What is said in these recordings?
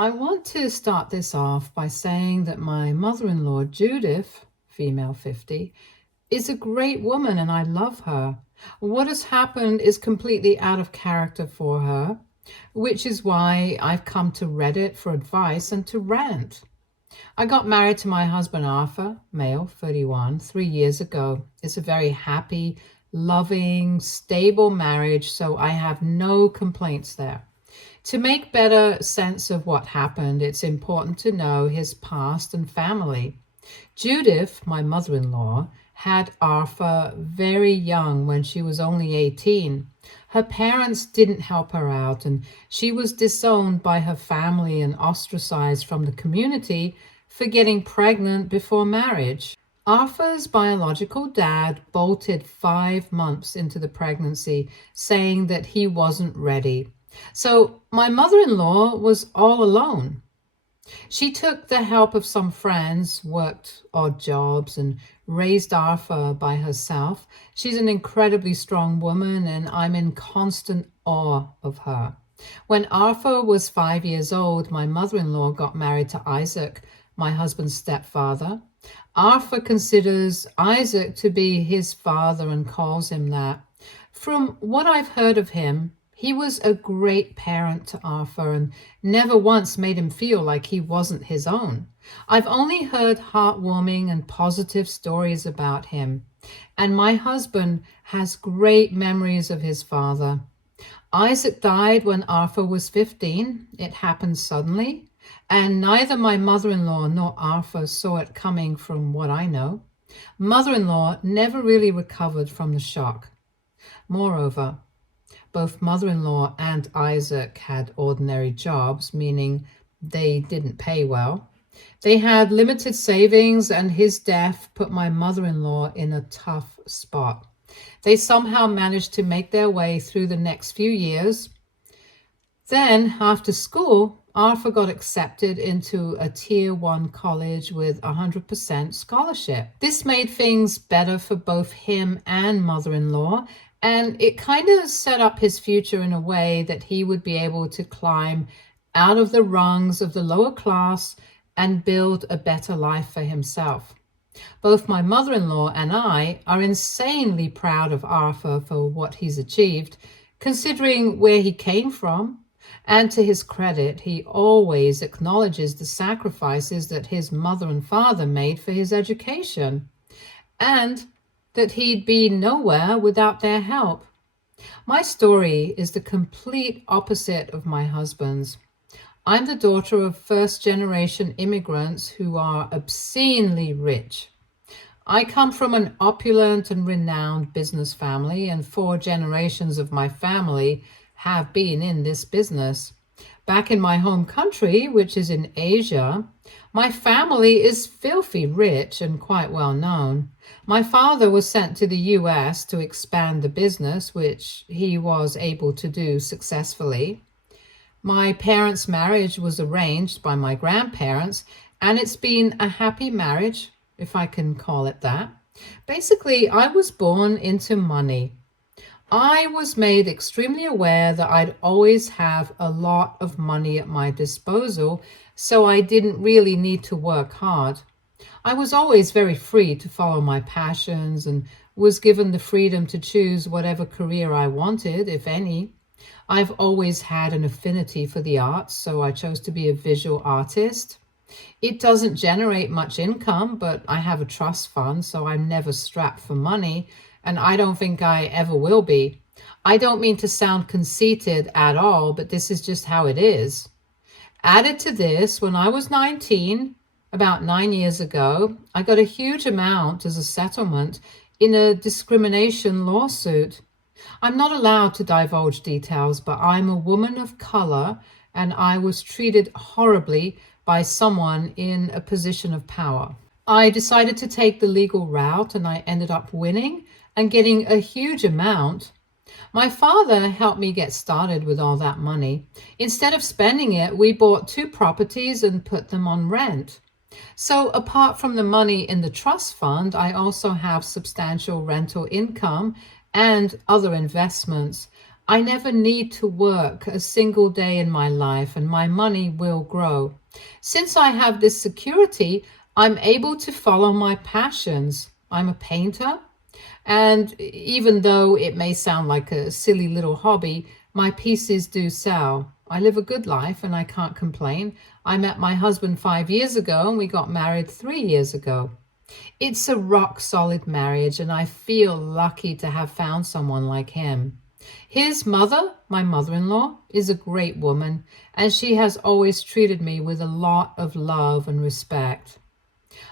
I want to start this off by saying that my mother-in-law, Judith, female 50, is a great woman and I love her. What has happened is completely out of character for her, which is why I've come to Reddit for advice and to rant. I got married to my husband Arthur, male, 31, 3 years ago. It's a very happy, loving, stable marriage, so I have no complaints there. To make better sense of what happened, it's important to know his past and family. Judith, my mother-in-law, had Arthur very young when she was only 18. Her parents didn't help her out, and she was disowned by her family and ostracized from the community for getting pregnant before marriage. Arthur's biological dad bolted 5 months into the pregnancy, saying that he wasn't ready. So my mother-in-law was all alone. She took the help of some friends, worked odd jobs, and raised Arthur by herself. She's an incredibly strong woman, and I'm in constant awe of her. When Arthur was 5 years old, my mother-in-law got married to Isaac, my husband's stepfather. Arthur considers Isaac to be his father and calls him that. From what I've heard of him, he was a great parent to Arthur and never once made him feel like he wasn't his own. I've only heard heartwarming and positive stories about him, and my husband has great memories of his father. Isaac died when Arthur was 15. It happened suddenly, and neither my mother-in-law nor Arthur saw it coming from what I know. Mother-in-law never really recovered from the shock. Moreover, both mother-in-law and Isaac had ordinary jobs, meaning they didn't pay well. They had limited savings, and his death put my mother-in-law in a tough spot. They somehow managed to make their way through the next few years. Then, after school, Arthur got accepted into a Tier 1 college with 100% scholarship. This made things better for both him and mother-in-law, and it kind of set up his future in a way that he would be able to climb out of the rungs of the lower class and build a better life for himself. Both my mother-in-law and I are insanely proud of Arthur for what he's achieved, considering where he came from. And to his credit, he always acknowledges the sacrifices that his mother and father made for his education, and that he'd be nowhere without their help. My story is the complete opposite of my husband's. I'm the daughter of first-generation immigrants who are obscenely rich. I come from an opulent and renowned business family, and 4 generations of my family have been in this business. Back in my home country, which is in Asia, my family is filthy rich and quite well known. My father was sent to the US to expand the business, which he was able to do successfully. My parents' marriage was arranged by my grandparents, and it's been a happy marriage, if I can call it that. Basically, I was born into money. I was made extremely aware that I'd always have a lot of money at my disposal, so I didn't really need to work hard. I was always very free to follow my passions and was given the freedom to choose whatever career I wanted, if any. I've always had an affinity for the arts, so I chose to be a visual artist. It doesn't generate much income, but I have a trust fund, so I'm never strapped for money, and I don't think I ever will be. I don't mean to sound conceited at all, but this is just how it is. Added to this, when I was 19, about 9 years ago, I got a huge amount as a settlement in a discrimination lawsuit. I'm not allowed to divulge details, but I'm a woman of color, and I was treated horribly by someone in a position of power. I decided to take the legal route, and I ended up winning and getting a huge amount. My father helped me get started with all that money. Instead of spending it, we bought 2 properties and put them on rent. So apart from the money in the trust fund, I also have substantial rental income and other investments. I never need to work a single day in my life, and my money will grow. Since I have this security, I'm able to follow my passions. I'm a painter, and even though it may sound like a silly little hobby, my pieces do sell. I live a good life and I can't complain. I met my husband 5 years ago and we got married 3 years ago. It's a rock solid marriage, and I feel lucky to have found someone like him. His mother, my mother-in-law, is a great woman, and she has always treated me with a lot of love and respect.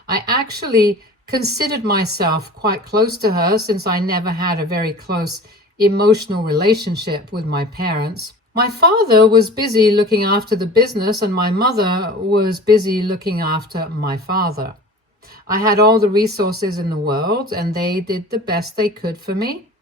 I actually considered myself quite close to her, since I never had a very close emotional relationship with my parents. My father was busy looking after the business, and my mother was busy looking after my father. I had all the resources in the world, and they did the best they could for me.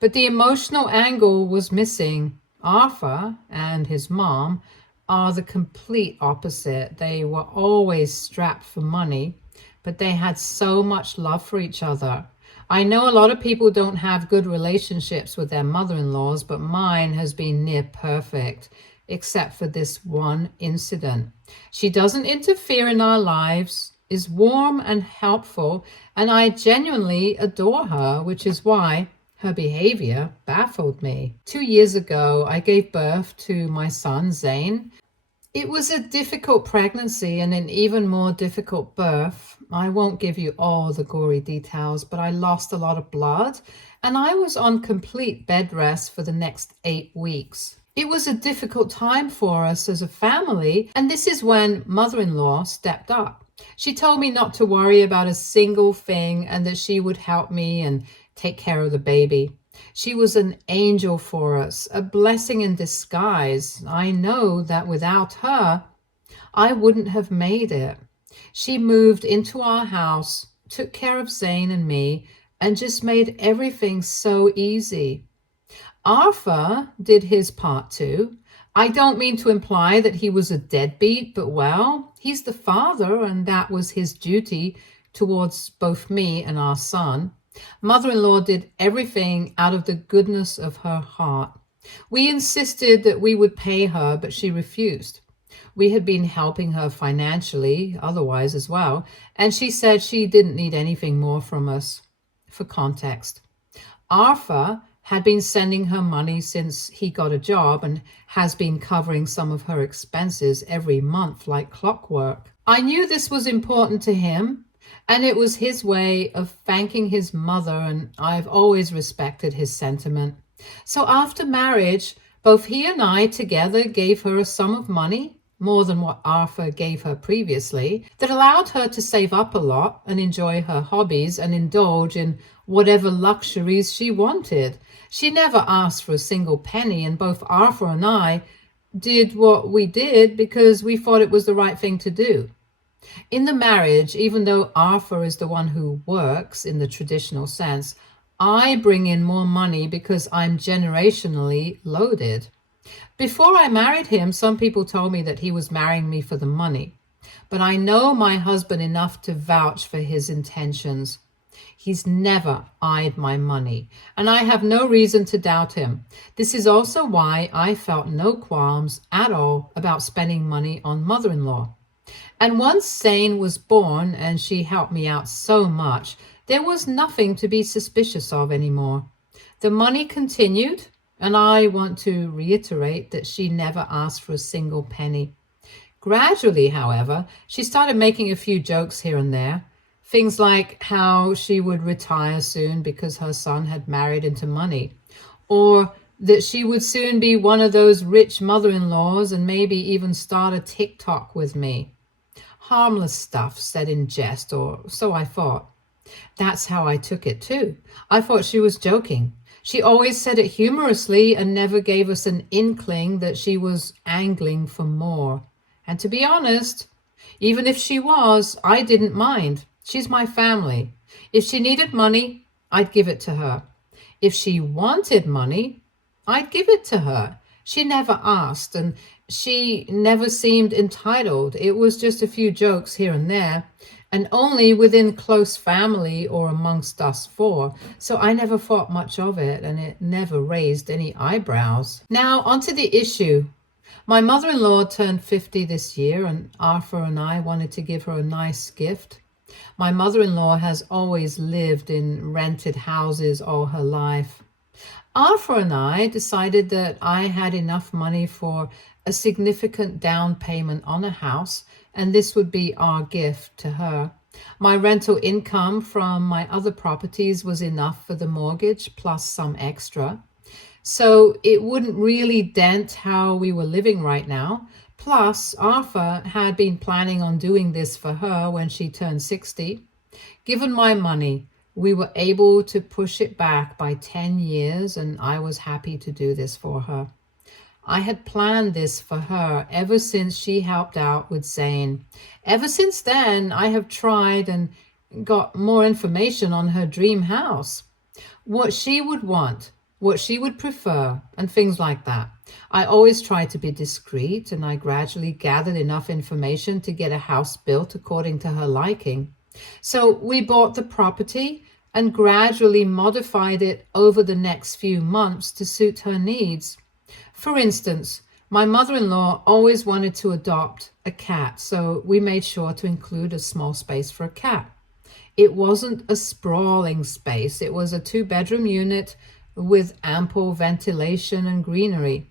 But the emotional angle was missing. Arthur and his mom are the complete opposite. They were always strapped for money, but they had so much love for each other. I know a lot of people don't have good relationships with their mother-in-laws, but mine has been near perfect, except for this one incident. She doesn't interfere in our lives, is warm and helpful, and I genuinely adore her, which is why her behavior baffled me. 2 years ago, I gave birth to my son, Zane. It was a difficult pregnancy and an even more difficult birth. I won't give you all the gory details, but I lost a lot of blood and I was on complete bed rest for the next 8 weeks. It was a difficult time for us as a family, and this is when mother-in-law stepped up. She told me not to worry about a single thing and that she would help me and take care of the baby. She was an angel for us, a blessing in disguise. I know that without her, I wouldn't have made it. She moved into our house, took care of Zane and me, and just made everything so easy. Arthur did his part too. I don't mean to imply that he was a deadbeat, but well, he's the father, and that was his duty towards both me and our son. Mother-in-law did everything out of the goodness of her heart. We insisted that we would pay her, but she refused. We had been helping her financially, otherwise as well, and she said she didn't need anything more from us. For context, Arthur had been sending her money since he got a job and has been covering some of her expenses every month like clockwork. I knew this was important to him, and it was his way of thanking his mother, and I've always respected his sentiment. So after marriage, both he and I together gave her a sum of money, more than what Arthur gave her previously, that allowed her to save up a lot and enjoy her hobbies and indulge in whatever luxuries she wanted. She never asked for a single penny, and both Arthur and I did what we did because we thought it was the right thing to do. In the marriage, even though Arthur is the one who works in the traditional sense, I bring in more money because I'm generationally loaded. Before I married him, some people told me that he was marrying me for the money, but I know my husband enough to vouch for his intentions. He's never eyed my money, and I have no reason to doubt him. This is also why I felt no qualms at all about spending money on mother-in-law. And once Zane was born and she helped me out so much, there was nothing to be suspicious of anymore. The money continued, and I want to reiterate that she never asked for a single penny. Gradually, however, she started making a few jokes here and there. Things like how she would retire soon because her son had married into money, or that she would soon be one of those rich mother-in-laws and maybe even start a TikTok with me. Harmless stuff said in jest, or so I thought. That's how I took it too. I thought she was joking. She always said it humorously and never gave us an inkling that she was angling for more. And to be honest, even if she was, I didn't mind. She's my family. If she needed money, I'd give it to her. If she wanted money, I'd give it to her. She never asked, and she never seemed entitled. It was just a few jokes here and there, and only within close family or amongst us four, so I never thought much of it, and it never raised any eyebrows. Now, onto the issue. My mother-in-law turned 50 this year, and Arthur and I wanted to give her a nice gift. My mother-in-law has always lived in rented houses all her life. Arthur and I decided that I had enough money for a significant down payment on a house, and this would be our gift to her. My rental income from my other properties was enough for the mortgage plus some extra. So it wouldn't really dent how we were living right now. Plus, Arthur had been planning on doing this for her when she turned 60. Given my money, we were able to push it back by 10 years, and I was happy to do this for her. I had planned this for her ever since she helped out with Zane. Ever since then, I have tried and got more information on her dream house, what she would want, what she would prefer, and things like that. I always tried to be discreet, and I gradually gathered enough information to get a house built according to her liking. So we bought the property and gradually modified it over the next few months to suit her needs. For instance, my mother-in-law always wanted to adopt a cat, so we made sure to include a small space for a cat. It wasn't a sprawling space. It was a 2-bedroom unit with ample ventilation and greenery.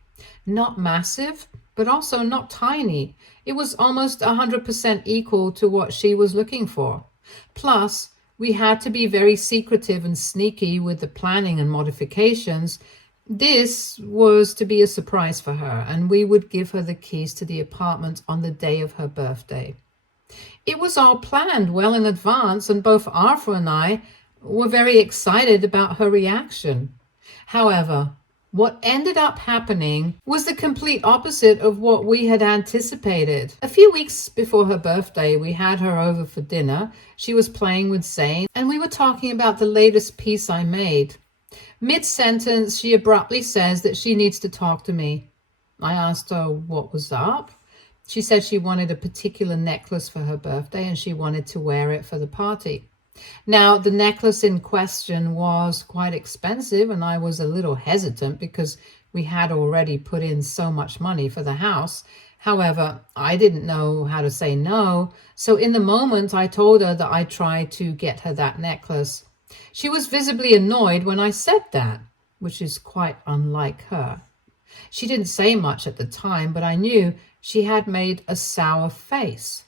Not massive, but also not tiny. It was almost 100% equal to what she was looking for. Plus, we had to be very secretive and sneaky with the planning and modifications. This was to be a surprise for her, and we would give her the keys to the apartment on the day of her birthday. It was all planned well in advance, and both Arthur and I were very excited about her reaction. However, what ended up happening was the complete opposite of what we had anticipated. A few weeks before her birthday, we had her over for dinner. She was playing with Zane, and we were talking about the latest piece I made. Mid-sentence, she abruptly says that she needs to talk to me. I asked her what was up. She said she wanted a particular necklace for her birthday, and she wanted to wear it for the party. Now, the necklace in question was quite expensive, and I was a little hesitant because we had already put in so much money for the house. However, I didn't know how to say no, so in the moment I told her that I tried to get her that necklace. She was visibly annoyed when I said that, which is quite unlike her. She didn't say much at the time, but I knew she had made a sour face.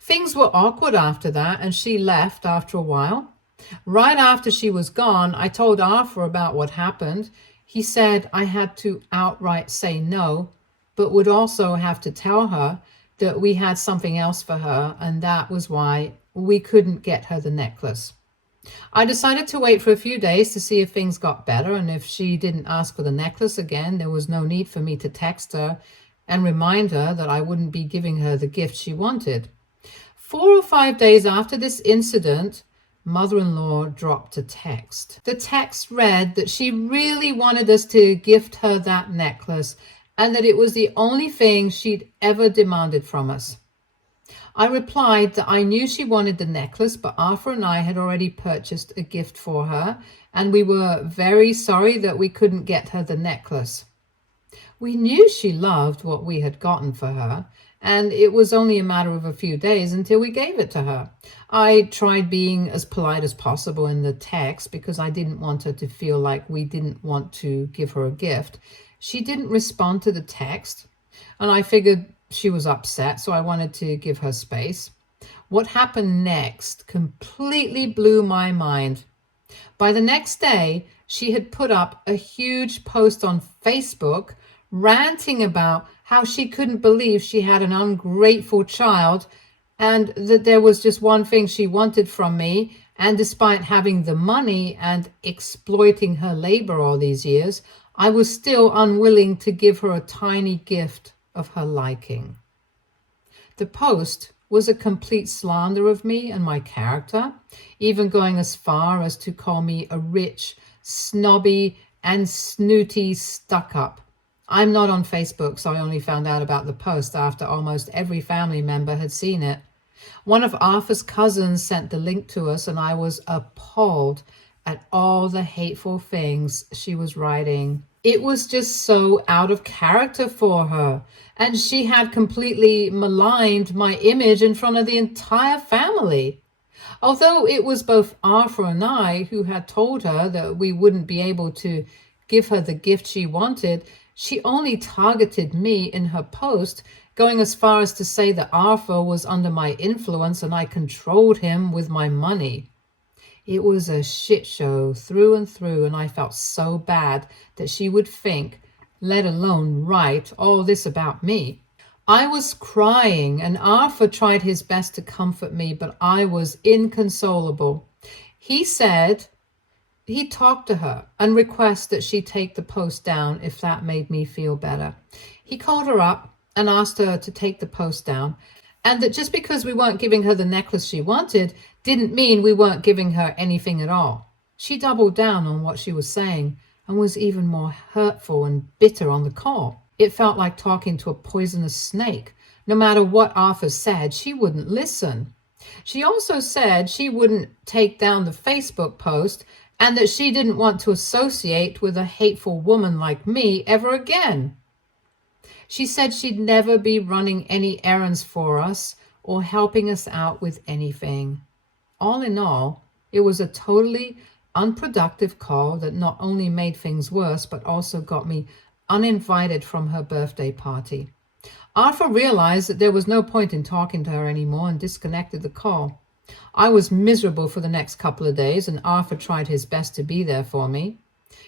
Things were awkward after that, and she left after a while. Right after she was gone, I told Arthur about what happened. He said I had to outright say no, but would also have to tell her that we had something else for her, and that was why we couldn't get her the necklace. I decided to wait for a few days to see if things got better, and if she didn't ask for the necklace again, there was no need for me to text her and remind her that I wouldn't be giving her the gift she wanted. 4 or 5 days after this incident, mother-in-law dropped a text. The text read that she really wanted us to gift her that necklace and that it was the only thing she'd ever demanded from us. I replied that I knew she wanted the necklace, but Arthur and I had already purchased a gift for her, and we were very sorry that we couldn't get her the necklace. We knew she loved what we had gotten for her, and it was only a matter of a few days until we gave it to her. I tried being as polite as possible in the text because I didn't want her to feel like we didn't want to give her a gift. She didn't respond to the text, and I figured she was upset, so I wanted to give her space. What happened next completely blew my mind. By the next day, she had put up a huge post on Facebook ranting about how she couldn't believe she had an ungrateful child and that there was just one thing she wanted from me, and despite having the money and exploiting her labor all these years, I was still unwilling to give her a tiny gift of her liking. The post was a complete slander of me and my character, even going as far as to call me a rich, snobby, and snooty stuck-up. I'm not on Facebook, so I only found out about the post after almost every family member had seen it. One of Arthur's cousins sent the link to us, and I was appalled at all the hateful things she was writing. It was just so out of character for her, and she had completely maligned my image in front of the entire family. Although it was both Arthur and I who had told her that we wouldn't be able to give her the gift she wanted, she only targeted me in her post, going as far as to say that Arthur was under my influence and I controlled him with my money. It was a shit show through and through, and I felt so bad that she would think, let alone write, all this about me. I was crying, and Arthur tried his best to comfort me, but I was inconsolable. He said he'd talk to her and request that she take the post down if that made me feel better. He called her up and asked her to take the post down, and that just because we weren't giving her the necklace she wanted didn't mean we weren't giving her anything at all. She doubled down on what she was saying and was even more hurtful and bitter on the call. It felt like talking to a poisonous snake. No matter what Arthur said, she wouldn't listen. She also said she wouldn't take down the Facebook post and that she didn't want to associate with a hateful woman like me ever again. She said she'd never be running any errands for us or helping us out with anything. All in all, it was a totally unproductive call that not only made things worse, but also got me uninvited from her birthday party. Arthur realized that there was no point in talking to her anymore and disconnected the call. I was miserable for the next couple of days, and Arthur tried his best to be there for me.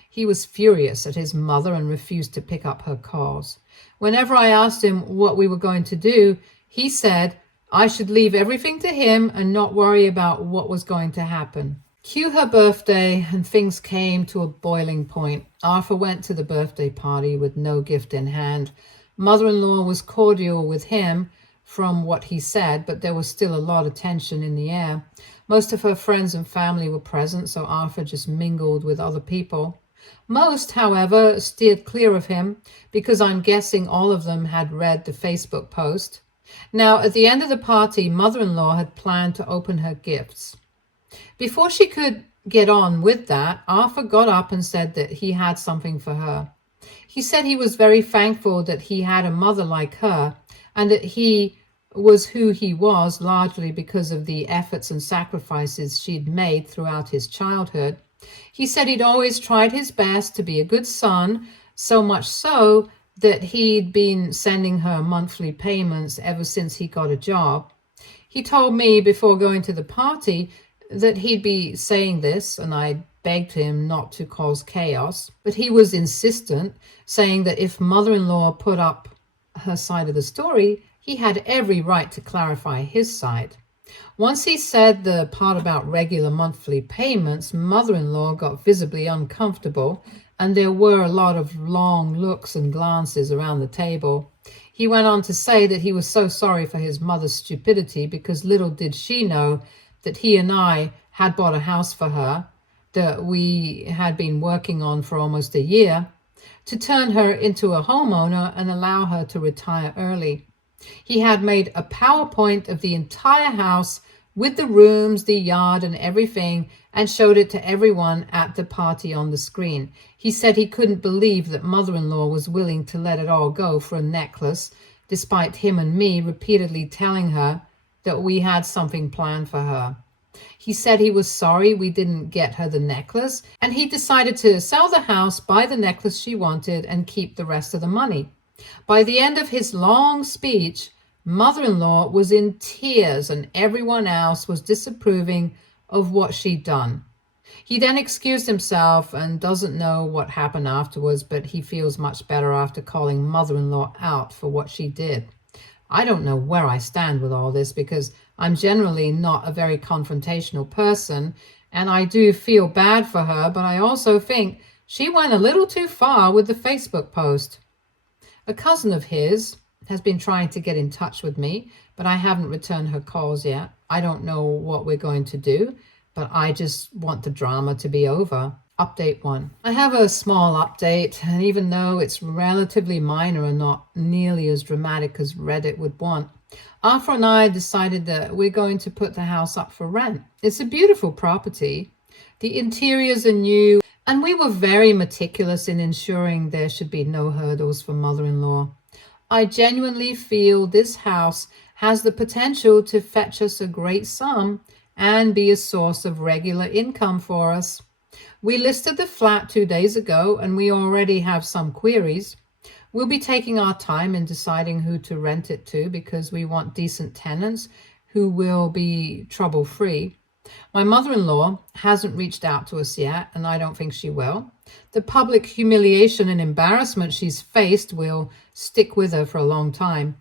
He was furious at his mother and refused to pick up her calls. Whenever I asked him what we were going to do, he said I should leave everything to him and not worry about what was going to happen. Cue her birthday, and things came to a boiling point. Arthur went to the birthday party with no gift in hand. Mother-in-law was cordial with him from what he said, but there was still a lot of tension in the air. Most of her friends and family were present, so Arthur just mingled with other people. Most, however, steered clear of him because I'm guessing all of them had read the Facebook post. Now, at the end of the party, mother-in-law had planned to open her gifts. Before she could get on with that, Arthur got up and said that he had something for her. He said he was very thankful that he had a mother like her, and that he was who he was largely because of the efforts and sacrifices she'd made throughout his childhood. He said he'd always tried his best to be a good son, so much so that he'd been sending her monthly payments ever since he got a job. He told me before going to the party that he'd be saying this, and I begged him not to cause chaos, but he was insistent, saying that if mother-in-law put up her side of the story, he had every right to clarify his side. Once he said the part about regular monthly payments, mother-in-law got visibly uncomfortable, and there were a lot of long looks and glances around the table. He went on to say that he was so sorry for his mother's stupidity because little did she know that he and I had bought a house for her that we had been working on for almost a year to turn her into a homeowner and allow her to retire early. He had made a PowerPoint of the entire house with the rooms, the yard, and everything, and showed it to everyone at the party on the screen. He said he couldn't believe that mother-in-law was willing to let it all go for a necklace, despite him and me repeatedly telling her that we had something planned for her. He said he was sorry we didn't get her the necklace, and he decided to sell the house, buy the necklace she wanted, and keep the rest of the money. By the end of his long speech, mother-in-law was in tears and everyone else was disapproving of what she'd done. He then excused himself and doesn't know what happened afterwards, but he feels much better after calling mother-in-law out for what she did. I don't know where I stand with all this because I'm generally not a very confrontational person, and I do feel bad for her, but I also think she went a little too far with the Facebook post. A cousin of his has been trying to get in touch with me, but I haven't returned her calls yet. I don't know what we're going to do, but I just want the drama to be over. Update 1. I have a small update, and even though it's relatively minor and not nearly as dramatic as Reddit would want, Arthur and I decided that we're going to put the house up for rent. It's a beautiful property. The interiors are new, and we were very meticulous in ensuring there should be no hurdles for mother-in-law. I genuinely feel this house has the potential to fetch us a great sum and be a source of regular income for us. We listed the flat 2 days ago, and we already have some queries. We'll be taking our time in deciding who to rent it to because we want decent tenants who will be trouble-free. My mother-in-law hasn't reached out to us yet, and I don't think she will. The public humiliation and embarrassment she's faced will stick with her for a long time.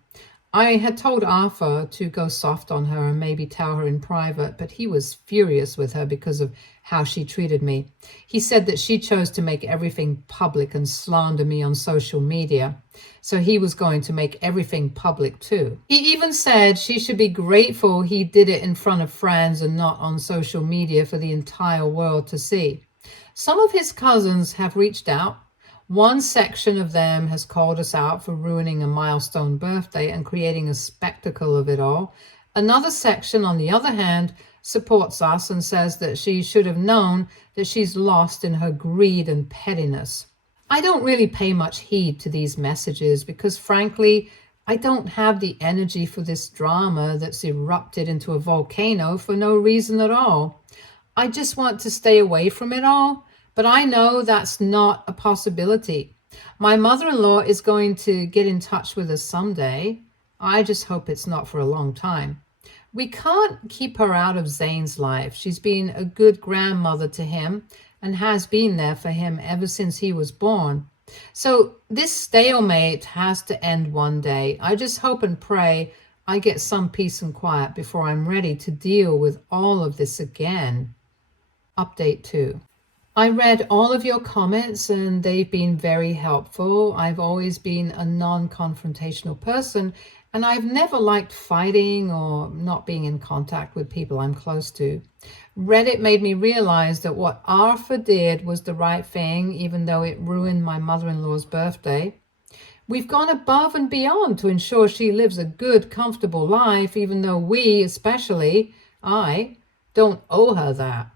I had told Arthur to go soft on her and maybe tell her in private, but he was furious with her because of how she treated me. He said that she chose to make everything public and slander me on social media, so he was going to make everything public too. He even said she should be grateful he did it in front of friends and not on social media for the entire world to see. Some of his cousins have reached out. One section of them has called us out for ruining a milestone birthday and creating a spectacle of it all. Another section, on the other hand, supports us and says that she should have known that she's lost in her greed and pettiness. I don't really pay much heed to these messages because, frankly, I don't have the energy for this drama that's erupted into a volcano for no reason at all. I just want to stay away from it all. But I know that's not a possibility. My mother-in-law is going to get in touch with us someday. I just hope it's not for a long time. We can't keep her out of Zane's life. She's been a good grandmother to him and has been there for him ever since he was born. So this stalemate has to end one day. I just hope and pray I get some peace and quiet before I'm ready to deal with all of this again. Update 2. I read all of your comments and they've been very helpful. I've always been a non-confrontational person and I've never liked fighting or not being in contact with people I'm close to. Reddit made me realize that what Arthur did was the right thing, even though it ruined my mother-in-law's birthday. We've gone above and beyond to ensure she lives a good, comfortable life, even though we, especially I, don't owe her that.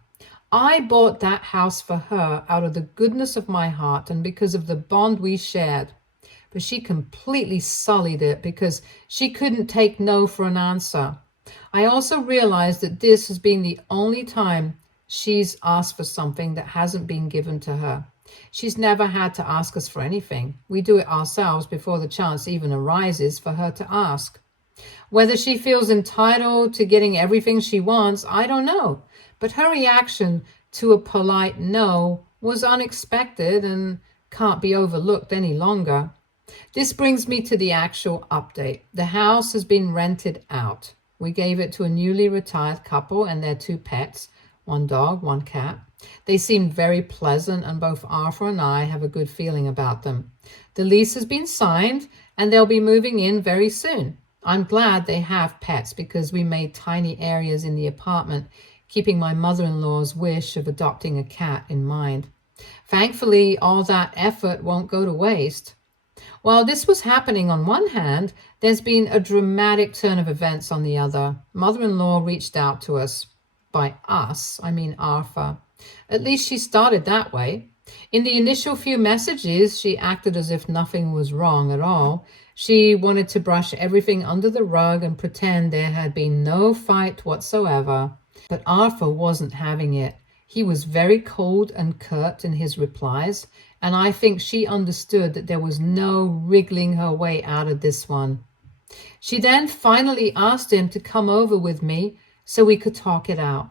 I bought that house for her out of the goodness of my heart and because of the bond we shared. But she completely sullied it because she couldn't take no for an answer. I also realized that this has been the only time she's asked for something that hasn't been given to her. She's never had to ask us for anything. We do it ourselves before the chance even arises for her to ask. Whether she feels entitled to getting everything she wants, I don't know. But her reaction to a polite no was unexpected and can't be overlooked any longer. This brings me to the actual update. The house has been rented out. We gave it to a newly retired couple and their 2 pets, 1 dog, 1 cat. They seemed very pleasant and both Arthur and I have a good feeling about them. The lease has been signed and they'll be moving in very soon. I'm glad they have pets because we made tiny areas in the apartment, keeping my mother-in-law's wish of adopting a cat in mind. Thankfully, all that effort won't go to waste. While this was happening on one hand, there's been a dramatic turn of events on the other. Mother-in-law reached out to us. By us, I mean Arthur. At least she started that way. In the initial few messages, she acted as if nothing was wrong at all. She wanted to brush everything under the rug and pretend there had been no fight whatsoever. But Arthur wasn't having it. He was very cold and curt in his replies, and I think she understood that there was no wriggling her way out of this one. She then finally asked him to come over with me so we could talk it out.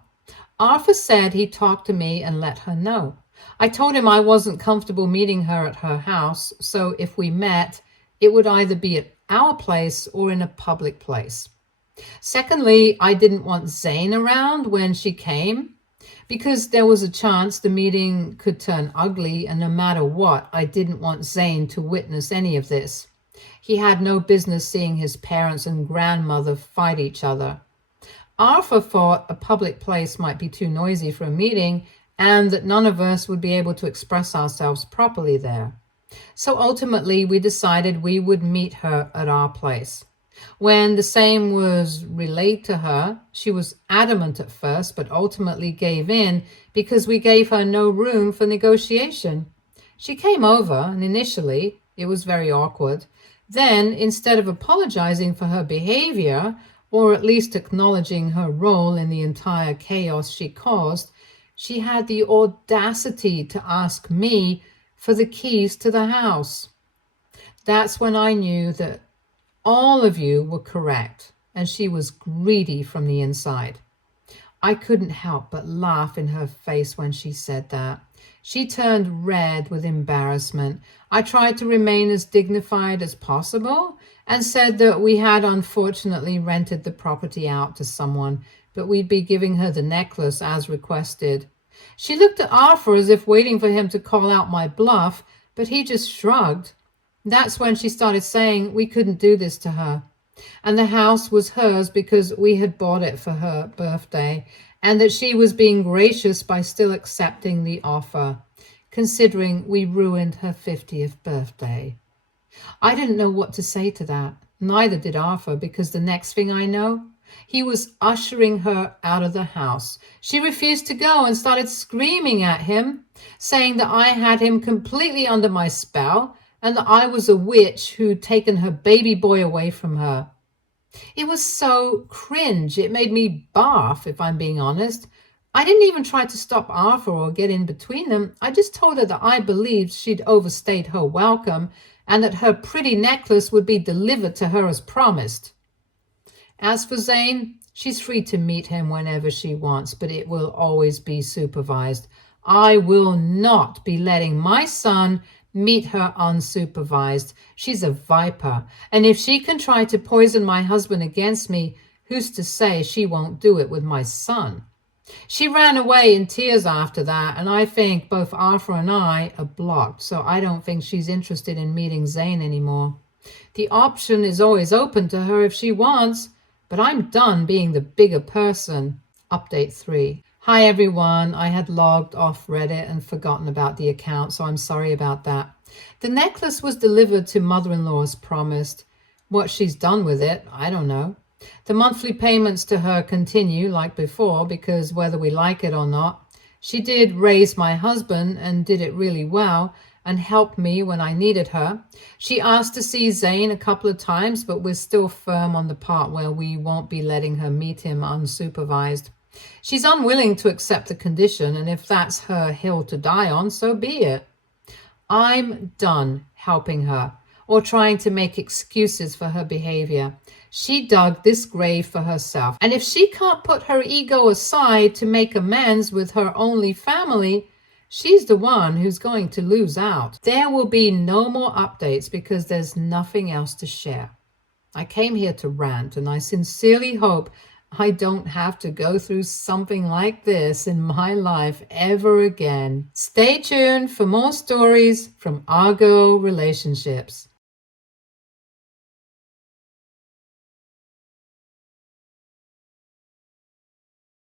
Arthur said he'd talk to me and let her know. I told him I wasn't comfortable meeting her at her house, so if we met, it would either be at our place or in a public place. Secondly, I didn't want Zane around when she came because there was a chance the meeting could turn ugly, and no matter what, I didn't want Zane to witness any of this. He had no business seeing his parents and grandmother fight each other. Arthur thought a public place might be too noisy for a meeting and that none of us would be able to express ourselves properly there. So ultimately, we decided we would meet her at our place. When the same was relayed to her, she was adamant at first, but ultimately gave in because we gave her no room for negotiation. She came over, and initially it was very awkward. Then, instead of apologizing for her behavior, or at least acknowledging her role in the entire chaos she caused, she had the audacity to ask me for the keys to the house. That's when I knew that all of you were correct, and she was greedy from the inside. I couldn't help but laugh in her face when she said that. She turned red with embarrassment. I tried to remain as dignified as possible and said that we had unfortunately rented the property out to someone, but we'd be giving her the necklace as requested. She looked at Arthur as if waiting for him to call out my bluff, but he just shrugged. That's when she started saying we couldn't do this to her, and the house was hers because we had bought it for her birthday, and that she was being gracious by still accepting the offer, considering we ruined her 50th birthday. I didn't know what to say to that. Neither did Arthur, because the next thing I know, he was ushering her out of the house. She refused to go and started screaming at him, saying that I had him completely under my spell and that I was a witch who'd taken her baby boy away from her. It was so cringe, it made me barf, if I'm being honest. I didn't even try to stop Arthur or get in between them. I just told her that I believed she'd overstayed her welcome and that her pretty necklace would be delivered to her as promised. As for Zane, she's free to meet him whenever she wants, but it will always be supervised. I will not be letting my son meet her unsupervised. She's a viper, and if she can try to poison my husband against me, who's to say she won't do it with my son? She ran away in tears after that, and I think both Arthur and I are blocked, so I don't think she's interested in meeting Zane anymore. The option is always open to her if she wants, but I'm done being the bigger person. Update 3. Hi everyone, I had logged off Reddit and forgotten about the account, so I'm sorry about that. The necklace was delivered to mother-in-law as promised. What she's done with it, I don't know. The monthly payments to her continue like before because whether we like it or not, she did raise my husband and did it really well and helped me when I needed her. She asked to see Zane a couple of times, but we're still firm on the part where we won't be letting her meet him unsupervised. She's unwilling to accept the condition, and if that's her hill to die on, so be it. I'm done helping her or trying to make excuses for her behavior. She dug this grave for herself, and if she can't put her ego aside to make amends with her only family, she's the one who's going to lose out. There will be no more updates because there's nothing else to share. I came here to rant, and I sincerely hope I don't have to go through something like this in my life ever again. Stay tuned for more stories from Argo Relationships.